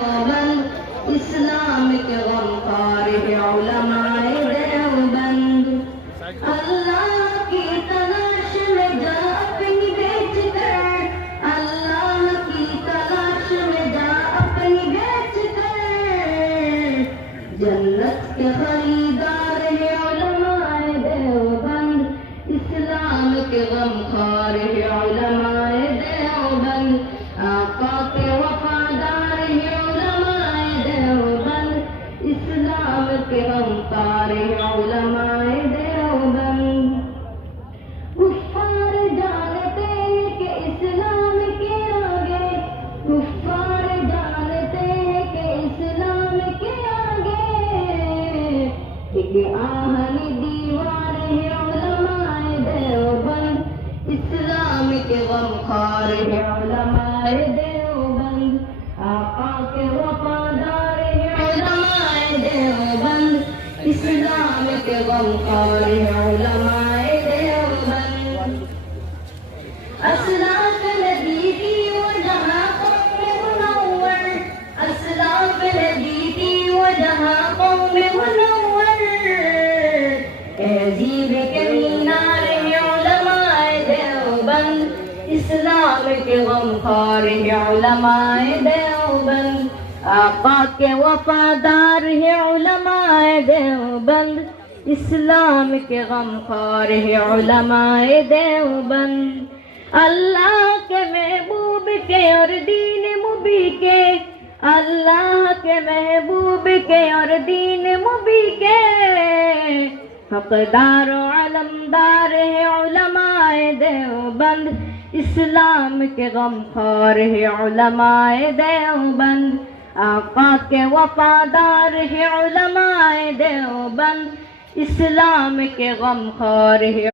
देवबंद इस्लाम के गमखार है उलमाए देवबंद। अल्लाह की तलाश में जा अपनी बेच कर, अल्लाह की तलाश में जा अपनी बेच कर, जन्नत के खरीदार है उलमाए देवबंद इस्लाम के गमखार है उलमाए देवबंद। आका के वफादार है उलमाए देवबंद इस्लाम के गमखार है उलमाए देवबंद। कुफ्फार जानते हैं कि इस्लाम के आगे, कुफ्फार जानते हैं कि इस्लाम के आगे एक आहनी दीवार है उलमाए देवबंद इस्लाम के गमखार है उलमाए देवबंद। आका के वफादार है उलमाए देवबंद इस्लाम के गमखार है उलमाए देवबंद। असलाफ नबी की वजह कौम मुनव्वर, असलाफ नबी की वजह कौम मुनव्वर, तहजीब के मीनार है उलमाए देवबंद इस्लाम के गमखार है उलमाए देवबंद। आका के वफादार है उलमाए देवबंद इस्लाम के गमखार है उलमाए देवबंद। अल्लाह के महबूब के और दीन मुबी के, अल्लाह के महबूब के और दीन मुबी के हकदार और अलमदार है उलमाए देवबंद इस्लाम के गमखार है उलमाए देवबंद। आका के वफादार है उलमाए देवबंद इस्लाम के गमखार है।